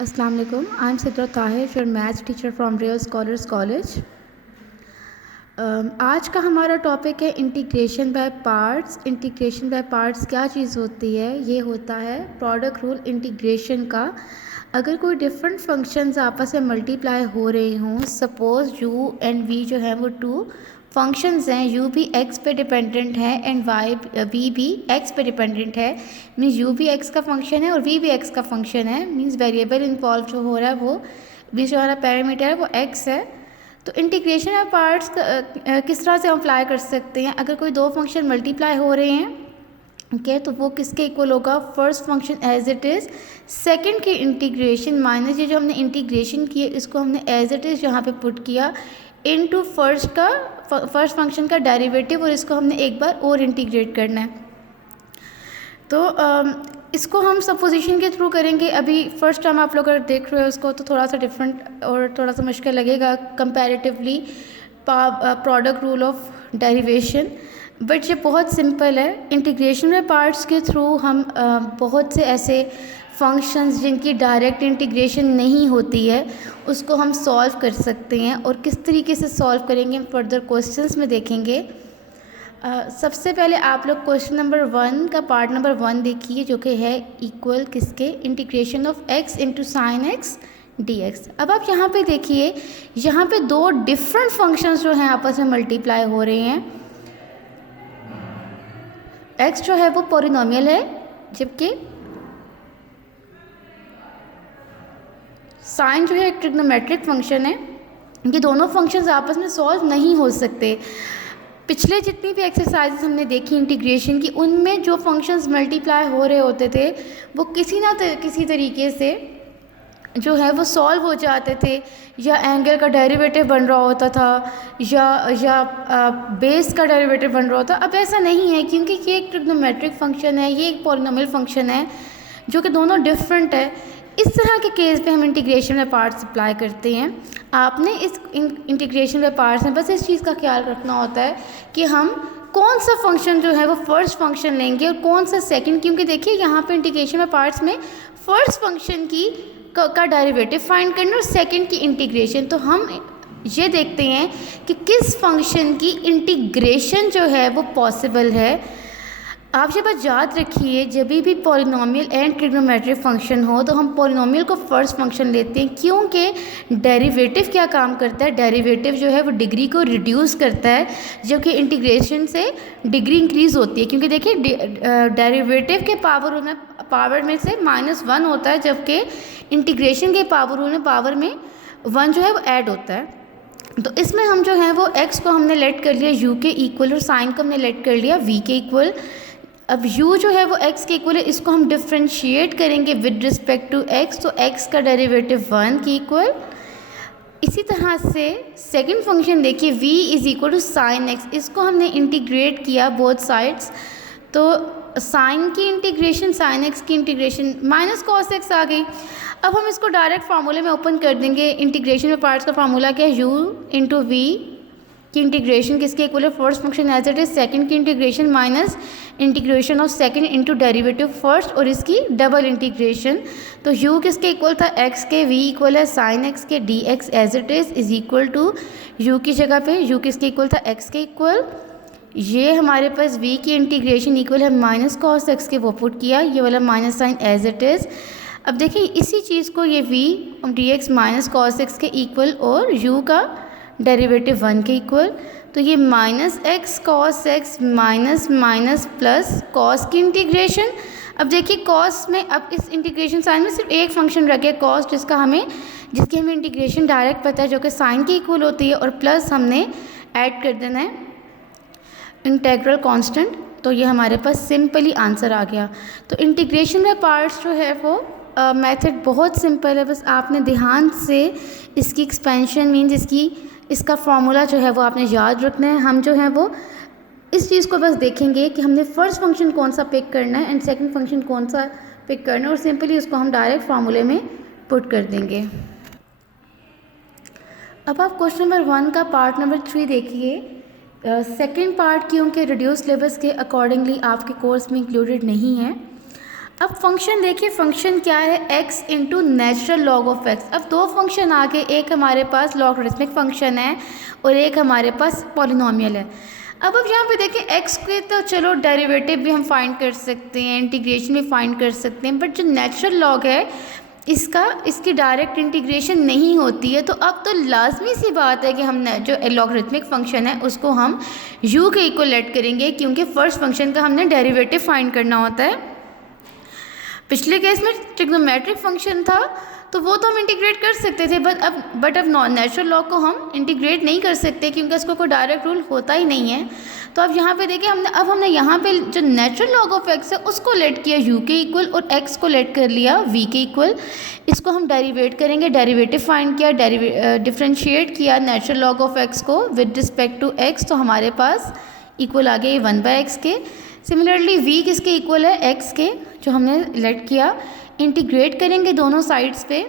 Assalamu alaikum. I'm Sidra Tahir, your maths teacher from Real Scholars College. आज का हमारा topic है integration by parts. Integration by parts क्या चीज़ होती है? ये होता है प्रोडक्ट रूल इंटीग्रेशन का। अगर कोई डिफरेंट फंक्शंस आपस में मल्टीप्लाई हो रहे हों, सपोज़ u एंड v जो है वो टू फंक्शंस हैं, u भी x पे डिपेंडेंट है एंड v भी x पे डिपेंडेंट है, मीन्स u भी x का फंक्शन है और v भी x का फंक्शन है, मीन्स वेरिएबल इन्वॉल्व जो हो रहा है वो मीन्स जो हमारा पैरामीटर है वो x है। तो इंटीग्रेशन ऑफ पार्ट्स किस तरह से हम अप्लाई कर सकते हैं? अगर कोई दो फंक्शन मल्टीप्लाई हो रहे हैं, ओके, तो वो किसके इक्वल होगा? First function as it is, second की इंटीग्रेशन माइनस ये जो हमने इंटीग्रेशन किए इसको हमने एज इट इज़ यहाँ पे पुट किया इनटू फर्स्ट फंक्शन का डेरिवेटिव, और इसको हमने एक बार और इंटीग्रेट करना है। तो इसको हम सपोजिशन के थ्रू करेंगे। अभी फर्स्ट टाइम आप लोग अगर देख रहे हो इसको तो थोड़ा सा डिफरेंट और थोड़ा सा मुश्किल लगेगा comparatively product rule of derivation, but ये बहुत सिंपल है। इंटीग्रेशन में पार्ट्स के थ्रू हम बहुत से ऐसे फंक्शंस जिनकी डायरेक्ट इंटीग्रेशन नहीं होती है उसको हम सॉल्व कर सकते हैं, और किस तरीके से सॉल्व करेंगे हम फर्दर क्वेश्चंस में देखेंगे। सबसे पहले आप लोग क्वेश्चन नंबर 1 का पार्ट नंबर 1 देखिए, जो कि है इक्वल किसके? Integration of x into sine x dx। अब आप यहाँ पे देखिए, यहाँ पे दो डिफरेंट फंक्शंस जो हैं आपस में मल्टीप्लाई हो रहे हैं। x जो है वो पॉलिनोमियल है, जबकि साइन जो है एक ट्रिग्नोमेट्रिक फंक्शन है। ये दोनों फंक्शंस आपस में सॉल्व नहीं हो सकते। पिछले जितनी भी एक्सरसाइजेस हमने देखी इंटीग्रेशन की, उनमें जो फंक्शंस मल्टीप्लाई हो रहे होते थे वो किसी तरीके से जो है वो सॉल्व हो जाते थे, या एंगल का डेरिवेटिव बन रहा होता था या बेस का डेरिवेटिव बन रहा होता। अब ऐसा नहीं है, क्योंकि ये एक ट्रिग्नोमेट्रिक फंक्शन है, ये एक पॉलिनोमियल फंक्शन है जो कि दोनों डिफरेंट है। इस तरह के केस पे हम इंटीग्रेशन में पार्ट्स अप्लाई करते हैं। आपने इस इंटीग्रेशन में पार्ट्स में बस इस चीज़ का ख्याल रखना होता है कि हम कौन सा फंक्शन जो है वो फर्स्ट फंक्शन लेंगे और कौन सा सेकंड, क्योंकि देखिए यहाँ पे इंटीग्रेशन में पार्ट्स में फर्स्ट फंक्शन का डेरिवेटिव फाइंड करना और सेकंड की इंटीग्रेशन। तो हम ये देखते हैं कि किस फंक्शन की इंटीग्रेशन जो है वो पॉसिबल है। आप ये बात याद रखिए, जब भी पॉलिनोमियल एंड ट्रिग्नोमेट्रिक फंक्शन हो तो हम पॉलिनोमियल को फर्स्ट फंक्शन लेते हैं, क्योंकि डेरिवेटिव क्या काम करता है? डेरिवेटिव जो है वो डिग्री को रिड्यूस करता है, जबकि इंटीग्रेशन से डिग्री इंक्रीज़ होती है। क्योंकि देखिए डेरिवेटिव के पावर में से -1 होता है, जबकि इंटीग्रेशन के पावर में 1 जो है वो ऐड होता है। तो इसमें हम जो है वो x को हमने लेट कर लिया u के इक्वल और साइन को हमने लेट कर लिया v के इक्वल। अब u जो है वो x के इक्वल है, इसको हम डिफ्रेंशिएट करेंगे विद रिस्पेक्ट टू x, तो x का डेरिवेटिव 1 के इक्वल। इसी तरह से सेकंड फंक्शन देखिए v is equal to sine x, इसको हमने इंटीग्रेट किया बोथ साइड्स, तो साइन की इंटीग्रेशन साइन x की इंटीग्रेशन माइनस कॉस x आ गई। अब हम इसको डायरेक्ट फार्मूले में ओपन कर देंगे। इंटीग्रेशन में पार्ट्स का फार्मूला क्या है? u इंटू वी की इंटीग्रेशन किसके इक्वल है? First function as it is, second की integration minus integration of second into derivative first और इसकी डबल इंटीग्रेशन। तो u किसके इक्वल था? x के, v इक्वल है साइन x के dx as it is equal to u की जगह पे u किसके इक्वल था? x के इक्वल। ये हमारे पास v की इंटीग्रेशन इक्वल है माइनस कॉस x के, वो पुट किया, ये वाला minus sine as it is. अब देखिए इसी चीज़ को ये v dx minus cos x के इक्वल और u का डेरिवेटिव 1 के इक्वल, तो ये minus X cos X minus minus plus cos की इंटीग्रेशन। अब देखिए कॉस में, अब इस इंटीग्रेशन साइन में सिर्फ एक फंक्शन रख गया कॉस, जिसकी हमें इंटीग्रेशन डायरेक्ट पता है, जो कि साइन की इक्वल होती है, और प्लस हमने ऐड कर देना है इंटेग्रल कांस्टेंट। तो ये हमारे पास सिंपली आंसर आ गया। तो इंटीग्रेशन में पार्ट्स जो है वो मेथड बहुत सिंपल है, बस आपने ध्यान से इसकी एक्सपेंशन मीन्स इसका फॉर्मूला जो है वो आपने याद रखना है। हम जो है वो इस चीज़ को बस देखेंगे कि हमने फर्स्ट फंक्शन कौन सा पिक करना है एंड सेकंड फंक्शन कौन सा पिक करना है, और सिंपली उसको हम डायरेक्ट फार्मूले में पुट कर देंगे। अब आप क्वेश्चन नंबर 1 का पार्ट नंबर 3 देखिए। सेकंड पार्ट क्योंकि रिड्यूस सिलेबस के अकॉर्डिंगली आपके कोर्स में इंक्लूडेड नहीं है। अब फंक्शन देखिए, फंक्शन क्या है, x into natural log of x। अब दो फंक्शन आ गए, एक हमारे पास लॉगरिथमिक फंक्शन है और एक हमारे पास पॉलिनोमियल है। अब यहाँ पे देखें x के तो चलो डेरिवेटिव भी हम फाइंड कर सकते हैं, इंटीग्रेशन भी फाइंड कर सकते हैं, बट जो नेचुरल लॉग है इसकी डायरेक्ट इंटीग्रेशन नहीं होती है। तो अब तो लाजमी सी बात है कि हम जो लॉगरिथमिक फंक्शन है उसको हम u के इक्वल लेट करेंगे, क्योंकि फर्स्ट फंक्शन का हमने डेरिवेटिव फाइंड करना होता है। पिछले केस में ट्रिग्नोमेट्रिक फंक्शन था तो वो तो हम इंटीग्रेट कर सकते थे, बट अब नेचुरल लॉग को हम इंटीग्रेट नहीं कर सकते क्योंकि इसको कोई डायरेक्ट रूल होता ही नहीं है। तो अब यहाँ पे देखिए हमने यहाँ पे जो नेचुरल लॉग ऑफ x है उसको लेट किया u के इक्वल और x को लेट कर लिया v के इक्वल। इसको हम डेरिवेट करेंगे, डेरिवेटिव फाइंड किया, डिफ्रेंशिएट किया नेचुरल लॉग ऑफ x को विद रिस्पेक्ट टू x, तो हमारे पास इक्वल आ गया 1/x के। सिमिलरली v किसके इक्वल है, x के, जो हमने लेट किया। इंटीग्रेट करेंगे दोनों साइड्स पे,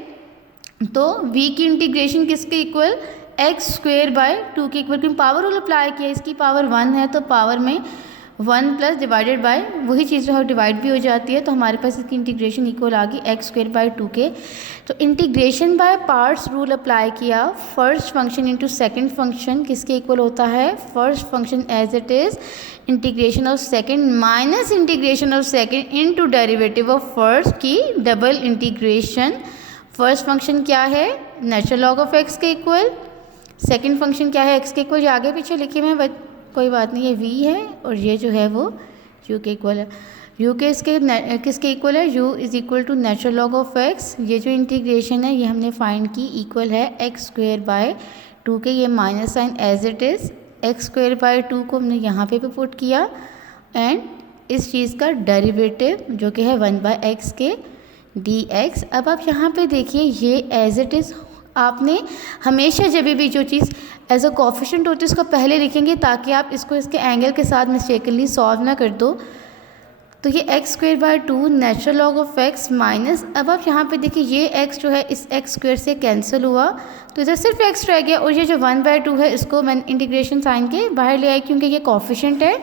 तो v की इंटीग्रेशन किसके इक्वल, x²/2 के इक्वल, क्योंकि पावर रूल अप्लाई किया, इसकी पावर 1 है तो पावर में 1 प्लस डिवाइडेड बाय वही चीज़ जो है डिवाइड भी हो जाती है, तो हमारे पास इसकी इंटीग्रेशन इक्वल आ गई x²/2 के। तो integration by parts rule apply किया, first function into second function किसके इक्वल होता है, first function as it is integration of second minus integration of second into derivative of first की डबल इंटीग्रेशन। फर्स्ट फंक्शन क्या है, natural log of x के equal, second function क्या है, x के इक्वल, ये आगे पीछे लिखे हुए हैं कोई बात नहीं, ये v है और ये जो है वो u के इक्वल है। u के किसके इक्वल है, u is equal to natural log of x। ये जो इंटीग्रेशन है ये हमने फाइंड की, इक्वल है x²/2 के, ये minus sine as it is, x²/2 को हमने यहाँ पे भी पुट किया एंड इस चीज़ का डेरिवेटिव जो कि है 1/x के dx। अब आप यहाँ पे देखिए ये एज इट इज़, आपने हमेशा जब भी जो चीज़ एज अ कोफिशिएंट होती है उसको पहले लिखेंगे ताकि आप इसको इसके एंगल के साथ मिस्टेकनली सॉल्व ना कर दो। तो ये x²/2 natural log of x minus, अब आप यहाँ पे देखिए ये x जो है इस x² से कैंसिल हुआ तो इधर सिर्फ x रह गया, और ये जो 1/2 है इसको मैंने इंटीग्रेशन साइन के बाहर ले आई क्योंकि ये कोफिशिएंट है।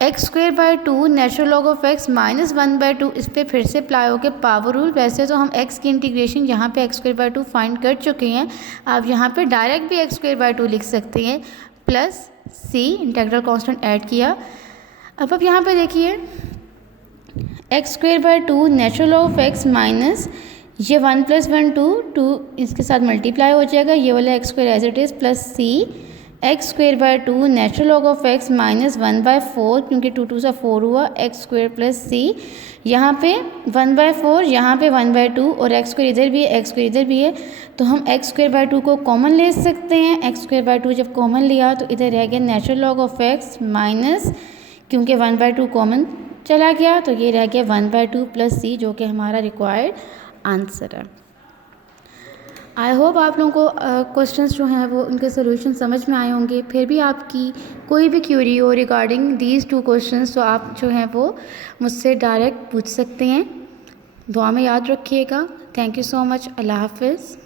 x²/2 natural log of x minus 1/2, इस पर फिर से अप्लाई हो गया पावर रूल। वैसे तो हम x की इंटीग्रेशन यहाँ पे x²/2 फाइंड कर चुके हैं, आप यहाँ पे डायरेक्ट भी x²/2 लिख सकते हैं, plus c integral constant add किया। अब आप यहाँ पे देखिए x²/2 natural log of x minus ये 1 + 1 2 इसके साथ मल्टीप्लाई हो जाएगा, ये वाला x² as it is, plus c x²/2 natural log of x minus 1/4, क्योंकि 2 2 से 4 हुआ, x² प्लस c, यहाँ पे 1/4, यहाँ पे 1/2 और x² इधर भी है, x² इधर भी है, तो हम x²/2 को कॉमन ले सकते हैं। x²/2 जब कॉमन लिया तो इधर रह गया natural log of x minus, क्योंकि 1/2 कॉमन चला गया तो ये रह गया 1/2 प्लस c, जो कि हमारा रिक्वायर्ड आंसर है। आई होप आप लोगों को क्वेश्चंस जो हैं वो उनके सोल्यूशन समझ में आए होंगे। फिर भी आपकी कोई भी क्यूरी हो रिगार्डिंग दीज 2 क्वेश्चंस तो आप जो हैं वो मुझसे डायरेक्ट पूछ सकते हैं। दुआ में याद रखिएगा। Thank you so much. अल्लाह हाफिज़।